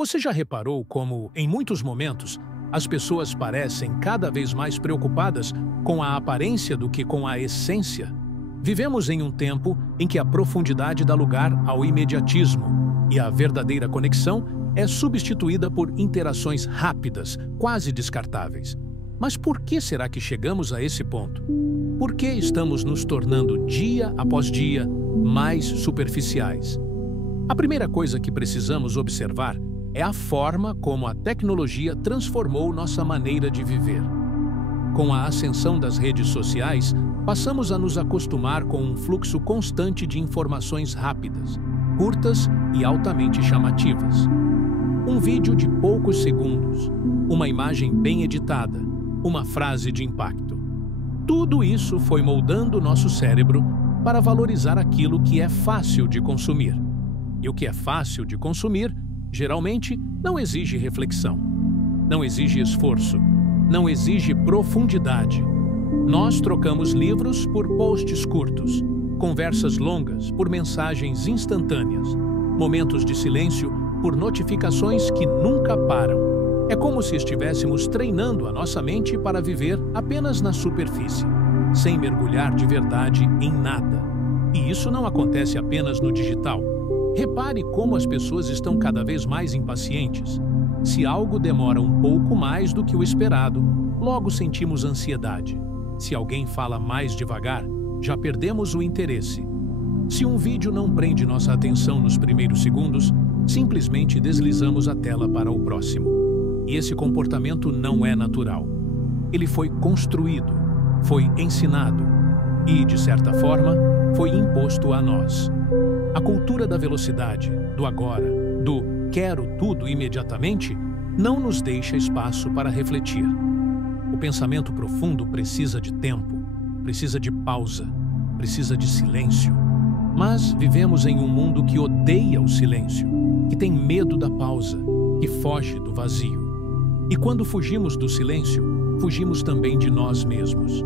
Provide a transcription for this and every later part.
Você já reparou como, em muitos momentos, as pessoas parecem cada vez mais preocupadas com a aparência do que com a essência? Vivemos em um tempo em que a profundidade dá lugar ao imediatismo e a verdadeira conexão é substituída por interações rápidas, quase descartáveis. Mas por que será que chegamos a esse ponto? Por que estamos nos tornando, dia após dia, mais superficiais? A primeira coisa que precisamos observar é a forma como a tecnologia transformou nossa maneira de viver. Com a ascensão das redes sociais, passamos a nos acostumar com um fluxo constante de informações rápidas, curtas e altamente chamativas. Um vídeo de poucos segundos, uma imagem bem editada, uma frase de impacto. Tudo isso foi moldando nosso cérebro para valorizar aquilo que é fácil de consumir. E o que é fácil de consumir, geralmente, não exige reflexão, não exige esforço, não exige profundidade. Nós trocamos livros por posts curtos, conversas longas por mensagens instantâneas, momentos de silêncio por notificações que nunca param. É como se estivéssemos treinando a nossa mente para viver apenas na superfície, sem mergulhar de verdade em nada. E isso não acontece apenas no digital. Repare como as pessoas estão cada vez mais impacientes. Se algo demora um pouco mais do que o esperado, logo sentimos ansiedade. Se alguém fala mais devagar, já perdemos o interesse. Se um vídeo não prende nossa atenção nos primeiros segundos, simplesmente deslizamos a tela para o próximo. E esse comportamento não é natural. Ele foi construído, foi ensinado e, de certa forma, foi imposto a nós. A cultura da velocidade, do agora, do quero tudo imediatamente, não nos deixa espaço para refletir. O pensamento profundo precisa de tempo, precisa de pausa, precisa de silêncio. Mas vivemos em um mundo que odeia o silêncio, que tem medo da pausa, que foge do vazio. E quando fugimos do silêncio, fugimos também de nós mesmos.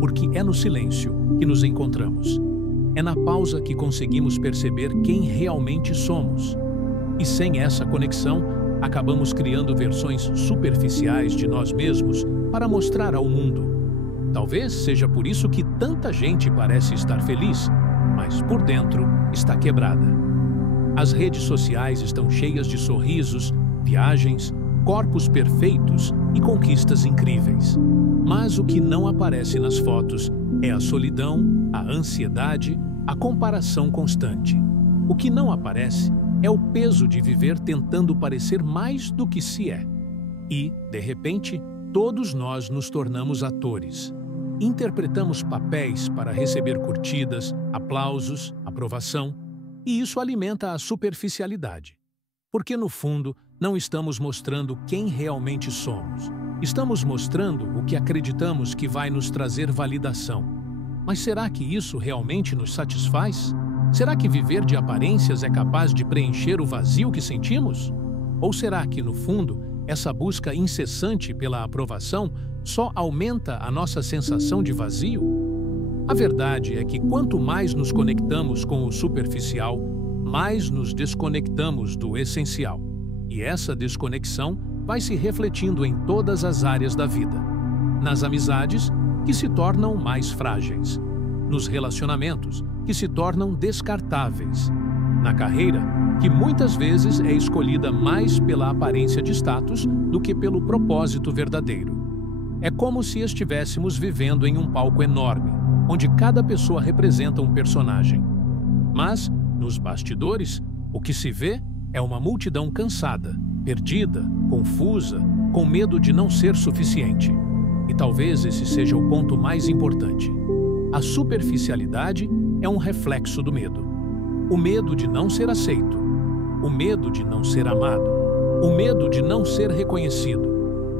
Porque é no silêncio que nos encontramos. É na pausa que conseguimos perceber quem realmente somos. E sem essa conexão, acabamos criando versões superficiais de nós mesmos para mostrar ao mundo. Talvez seja por isso que tanta gente parece estar feliz, mas por dentro está quebrada. As redes sociais estão cheias de sorrisos, viagens, corpos perfeitos e conquistas incríveis. Mas o que não aparece nas fotos é a solidão, a ansiedade, a comparação constante. O que não aparece é o peso de viver tentando parecer mais do que se é. E, de repente, todos nós nos tornamos atores. Interpretamos papéis para receber curtidas, aplausos, aprovação, e isso alimenta a superficialidade. Porque, no fundo, não estamos mostrando quem realmente somos. Estamos mostrando o que acreditamos que vai nos trazer validação. Mas será que isso realmente nos satisfaz? Será que viver de aparências é capaz de preencher o vazio que sentimos? Ou será que, no fundo, essa busca incessante pela aprovação só aumenta a nossa sensação de vazio? A verdade é que quanto mais nos conectamos com o superficial, mais nos desconectamos do essencial. E essa desconexão vai se refletindo em todas as áreas da vida. Nas amizades, que se tornam mais frágeis. Nos relacionamentos, que se tornam descartáveis. Na carreira, que muitas vezes é escolhida mais pela aparência de status do que pelo propósito verdadeiro. É como se estivéssemos vivendo em um palco enorme, onde cada pessoa representa um personagem. Mas, nos bastidores, o que se vê é uma multidão cansada, perdida, confusa, com medo de não ser suficiente. E talvez esse seja o ponto mais importante. A superficialidade é um reflexo do medo. O medo de não ser aceito, o medo de não ser amado, o medo de não ser reconhecido.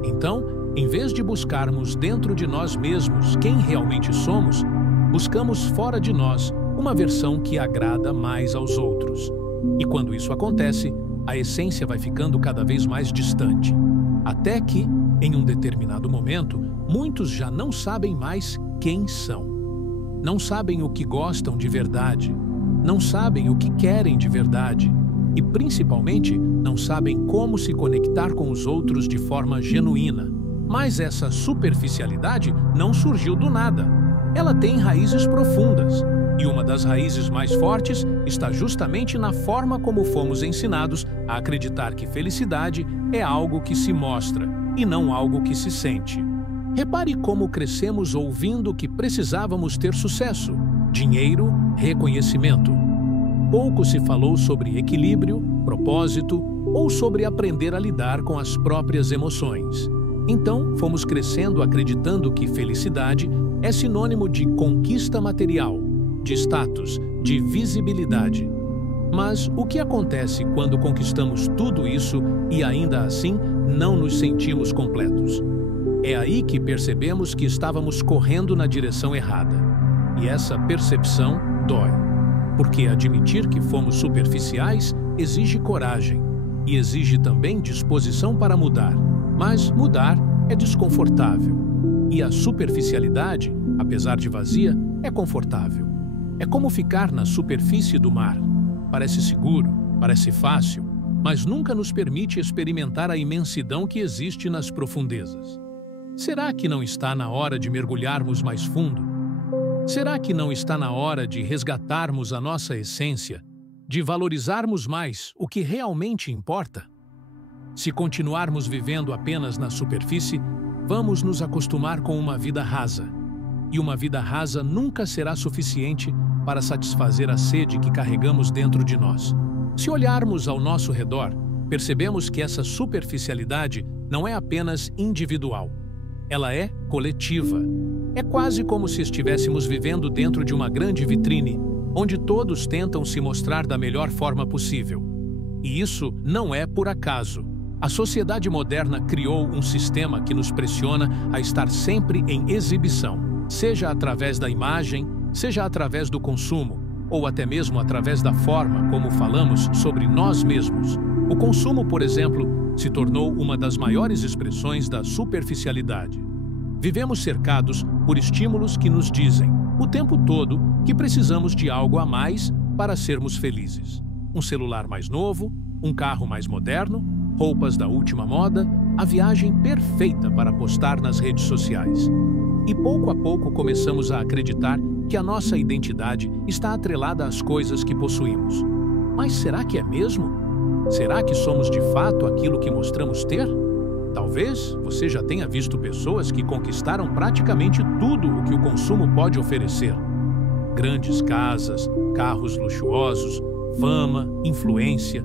Então, em vez de buscarmos dentro de nós mesmos quem realmente somos, buscamos fora de nós uma versão que agrada mais aos outros. E quando isso acontece, a essência vai ficando cada vez mais distante. Até que, em um determinado momento, muitos já não sabem mais quem são. Não sabem o que gostam de verdade. Não sabem o que querem de verdade. e, principalmente, não sabem como se conectar com os outros de forma genuína. Mas essa superficialidade não surgiu do nada. Ela tem raízes profundas, e uma das raízes mais fortes está justamente na forma como fomos ensinados a acreditar que felicidade é algo que se mostra e não algo que se sente. Repare como crescemos ouvindo que precisávamos ter sucesso, dinheiro, reconhecimento. Pouco se falou sobre equilíbrio, propósito ou sobre aprender a lidar com as próprias emoções. Então, fomos crescendo acreditando que felicidade é sinônimo de conquista material, de status, de visibilidade. Mas o que acontece quando conquistamos tudo isso e ainda assim não nos sentimos completos? É aí que percebemos que estávamos correndo na direção errada. E essa percepção dói. Porque admitir que fomos superficiais exige coragem e exige também disposição para mudar. Mas mudar é desconfortável. E a superficialidade, apesar de vazia, é confortável. É como ficar na superfície do mar. Parece seguro, parece fácil, mas nunca nos permite experimentar a imensidão que existe nas profundezas. Será que não está na hora de mergulharmos mais fundo? Será que não está na hora de resgatarmos a nossa essência, de valorizarmos mais o que realmente importa? Se continuarmos vivendo apenas na superfície, vamos nos acostumar com uma vida rasa. E uma vida rasa nunca será suficiente para satisfazer a sede que carregamos dentro de nós. Se olharmos ao nosso redor, percebemos que essa superficialidade não é apenas individual. Ela é coletiva. É quase como se estivéssemos vivendo dentro de uma grande vitrine, onde todos tentam se mostrar da melhor forma possível. E isso não é por acaso. A sociedade moderna criou um sistema que nos pressiona a estar sempre em exibição, seja através da imagem, seja através do consumo, ou até mesmo através da forma como falamos sobre nós mesmos. O consumo, por exemplo, se tornou uma das maiores expressões da superficialidade. Vivemos cercados por estímulos que nos dizem, o tempo todo, que precisamos de algo a mais para sermos felizes. Um celular mais novo, um carro mais moderno, roupas da última moda, a viagem perfeita para postar nas redes sociais. E pouco a pouco começamos a acreditar que a nossa identidade está atrelada às coisas que possuímos. Mas será que é mesmo? Será que somos de fato aquilo que mostramos ter? Talvez você já tenha visto pessoas que conquistaram praticamente tudo o que o consumo pode oferecer. Grandes casas, carros luxuosos, fama, influência.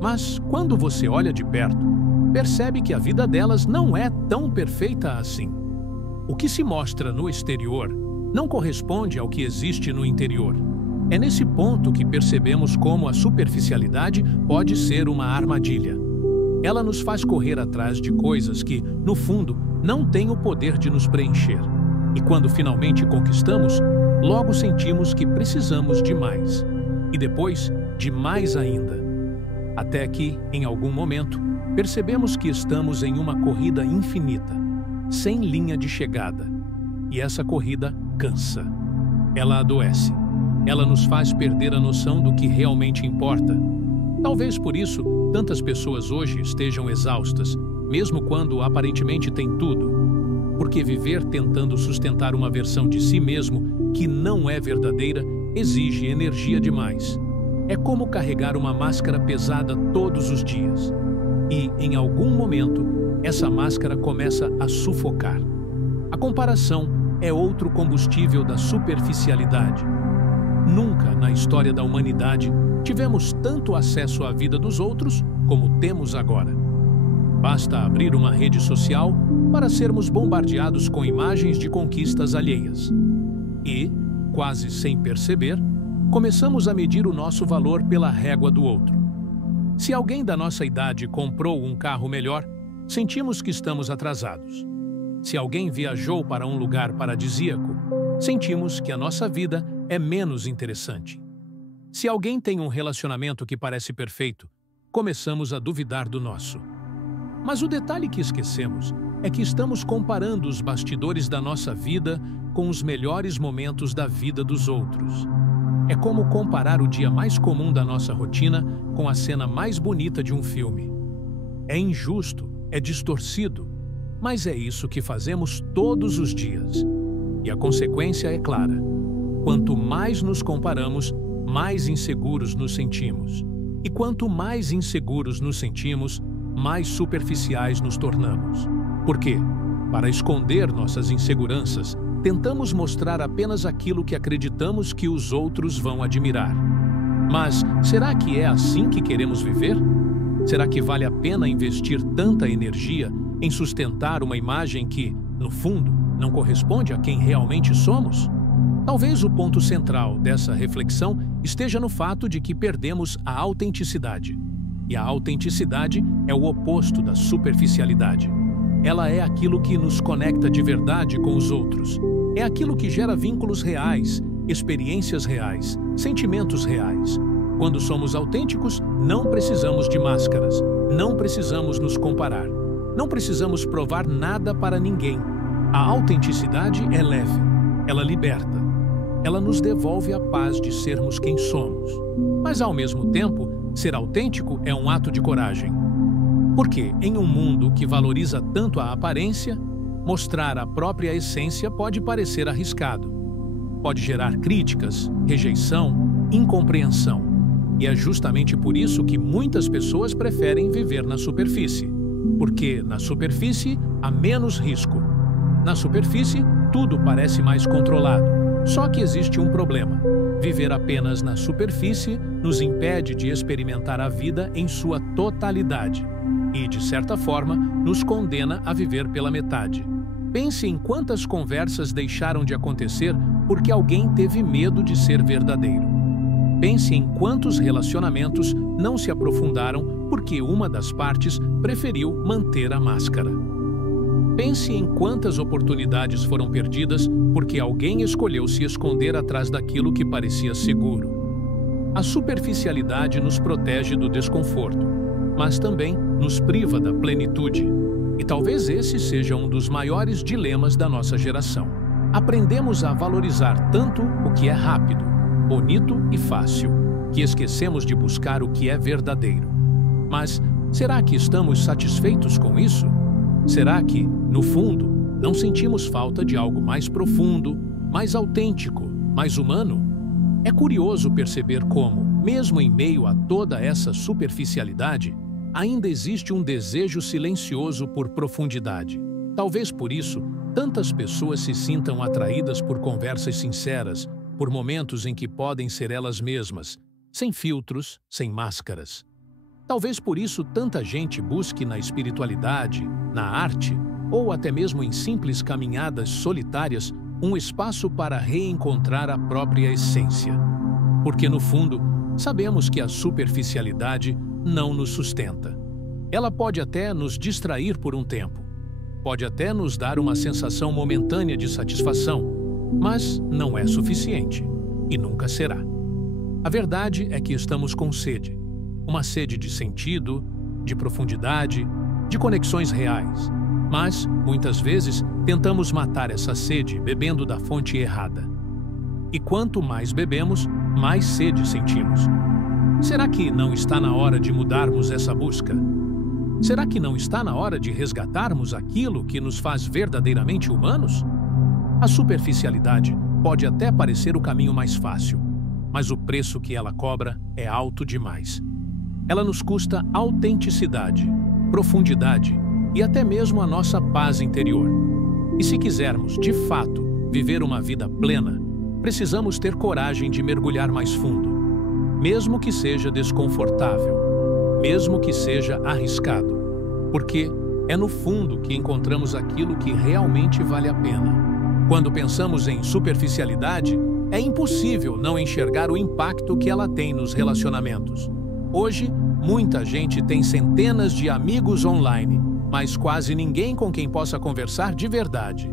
Mas quando você olha de perto, percebe que a vida delas não é tão perfeita assim. O que se mostra no exterior não corresponde ao que existe no interior. É nesse ponto que percebemos como a superficialidade pode ser uma armadilha. Ela nos faz correr atrás de coisas que, no fundo, não têm o poder de nos preencher. E quando finalmente conquistamos, logo sentimos que precisamos de mais. E depois, de mais ainda. Até que, em algum momento, percebemos que estamos em uma corrida infinita, sem linha de chegada. E essa corrida cansa. Ela adoece. Ela nos faz perder a noção do que realmente importa. Talvez por isso, tantas pessoas hoje estejam exaustas, mesmo quando aparentemente têm tudo. Porque viver tentando sustentar uma versão de si mesmo que não é verdadeira exige energia demais. É como carregar uma máscara pesada todos os dias. E, em algum momento, essa máscara começa a sufocar. A comparação é outro combustível da superficialidade. Nunca na história da humanidade tivemos tanto acesso à vida dos outros como temos agora. Basta abrir uma rede social para sermos bombardeados com imagens de conquistas alheias. E, quase sem perceber, começamos a medir o nosso valor pela régua do outro. Se alguém da nossa idade comprou um carro melhor, sentimos que estamos atrasados. Se alguém viajou para um lugar paradisíaco, sentimos que a nossa vida é menos interessante. Se alguém tem um relacionamento que parece perfeito, começamos a duvidar do nosso. Mas o detalhe que esquecemos é que estamos comparando os bastidores da nossa vida com os melhores momentos da vida dos outros. É como comparar o dia mais comum da nossa rotina com a cena mais bonita de um filme. É injusto, é distorcido, mas é isso que fazemos todos os dias. E a consequência é clara. Quanto mais nos comparamos, mais inseguros nos sentimos. E quanto mais inseguros nos sentimos, mais superficiais nos tornamos. Por quê? Para esconder nossas inseguranças, tentamos mostrar apenas aquilo que acreditamos que os outros vão admirar. Mas será que é assim que queremos viver? Será que vale a pena investir tanta energia em sustentar uma imagem que, no fundo, não corresponde a quem realmente somos? Talvez o ponto central dessa reflexão esteja no fato de que perdemos a autenticidade. E a autenticidade é o oposto da superficialidade. Ela é aquilo que nos conecta de verdade com os outros. É aquilo que gera vínculos reais, experiências reais, sentimentos reais. Quando somos autênticos, não precisamos de máscaras, não precisamos nos comparar, não precisamos provar nada para ninguém. A autenticidade é leve, ela liberta, ela nos devolve a paz de sermos quem somos. Mas, ao mesmo tempo, ser autêntico é um ato de coragem. Porque, em um mundo que valoriza tanto a aparência, mostrar a própria essência pode parecer arriscado. Pode gerar críticas, rejeição, incompreensão. E é justamente por isso que muitas pessoas preferem viver na superfície. Porque, na superfície, há menos risco. Na superfície, tudo parece mais controlado. Só que existe um problema. Viver apenas na superfície nos impede de experimentar a vida em sua totalidade. E, de certa forma, nos condena a viver pela metade. Pense em quantas conversas deixaram de acontecer porque alguém teve medo de ser verdadeiro. Pense em quantos relacionamentos não se aprofundaram porque uma das partes preferiu manter a máscara. Pense em quantas oportunidades foram perdidas porque alguém escolheu se esconder atrás daquilo que parecia seguro. A superficialidade nos protege do desconforto, mas também nos priva da plenitude. E talvez esse seja um dos maiores dilemas da nossa geração. Aprendemos a valorizar tanto o que é rápido, bonito e fácil, que esquecemos de buscar o que é verdadeiro. Mas será que estamos satisfeitos com isso? Será que, no fundo, não sentimos falta de algo mais profundo, mais autêntico, mais humano? É curioso perceber como, mesmo em meio a toda essa superficialidade, ainda existe um desejo silencioso por profundidade. Talvez por isso, tantas pessoas se sintam atraídas por conversas sinceras, por momentos em que podem ser elas mesmas, sem filtros, sem máscaras. Talvez por isso tanta gente busque na espiritualidade, na arte, ou até mesmo em simples caminhadas solitárias, um espaço para reencontrar a própria essência. Porque, no fundo, sabemos que a superficialidade não nos sustenta. Ela pode até nos distrair por um tempo, pode até nos dar uma sensação momentânea de satisfação, mas não é suficiente e nunca será. A verdade é que estamos com sede, uma sede de sentido, de profundidade, de conexões reais, mas, muitas vezes, tentamos matar essa sede bebendo da fonte errada. E quanto mais bebemos, mais sede sentimos. Será que não está na hora de mudarmos essa busca? Será que não está na hora de resgatarmos aquilo que nos faz verdadeiramente humanos? A superficialidade pode até parecer o caminho mais fácil, mas o preço que ela cobra é alto demais. Ela nos custa autenticidade, profundidade e até mesmo a nossa paz interior. E se quisermos, de fato, viver uma vida plena, precisamos ter coragem de mergulhar mais fundo, mesmo que seja desconfortável, mesmo que seja arriscado, porque é no fundo que encontramos aquilo que realmente vale a pena. Quando pensamos em superficialidade, é impossível não enxergar o impacto que ela tem nos relacionamentos. Hoje, muita gente tem centenas de amigos online, mas quase ninguém com quem possa conversar de verdade.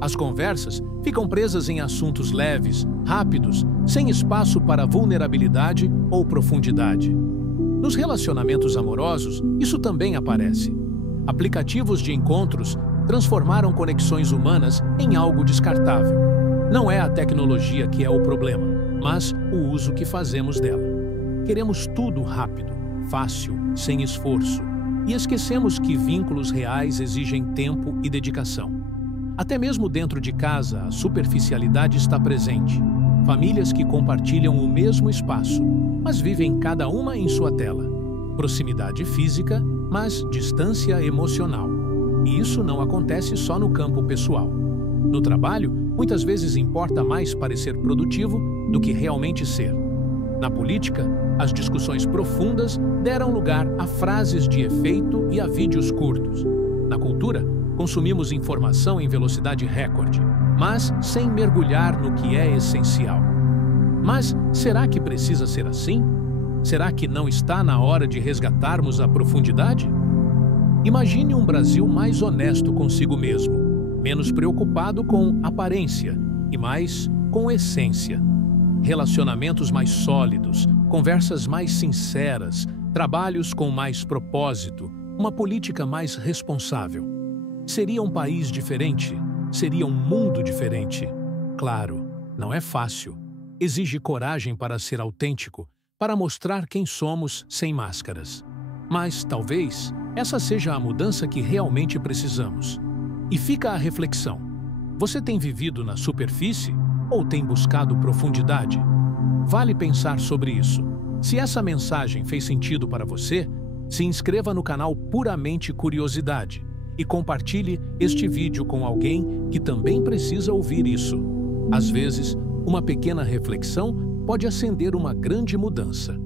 As conversas ficam presas em assuntos leves, rápidos, sem espaço para vulnerabilidade ou profundidade. Nos relacionamentos amorosos, isso também aparece. Aplicativos de encontros transformaram conexões humanas em algo descartável. Não é a tecnologia que é o problema, mas o uso que fazemos dela. Queremos tudo rápido, fácil, sem esforço, e esquecemos que vínculos reais exigem tempo e dedicação. Até mesmo dentro de casa, a superficialidade está presente. Famílias que compartilham o mesmo espaço, mas vivem cada uma em sua tela. Proximidade física, mas distância emocional. E isso não acontece só no campo pessoal. No trabalho, muitas vezes importa mais parecer produtivo do que realmente ser. Na política, as discussões profundas deram lugar a frases de efeito e a vídeos curtos. Na cultura, consumimos informação em velocidade recorde, mas sem mergulhar no que é essencial. Mas será que precisa ser assim? Será que não está na hora de resgatarmos a profundidade? Imagine um Brasil mais honesto consigo mesmo, menos preocupado com aparência e mais com essência. Relacionamentos mais sólidos, conversas mais sinceras, trabalhos com mais propósito, uma política mais responsável. Seria um país diferente? Seria um mundo diferente? Claro, não é fácil. Exige coragem para ser autêntico, para mostrar quem somos sem máscaras. Mas, talvez, essa seja a mudança que realmente precisamos. E fica a reflexão. Você tem vivido na superfície ou tem buscado profundidade? Vale pensar sobre isso. Se essa mensagem fez sentido para você, se inscreva no canal Puramente Curiosidade e compartilhe este vídeo com alguém que também precisa ouvir isso. Às vezes, uma pequena reflexão pode acender uma grande mudança.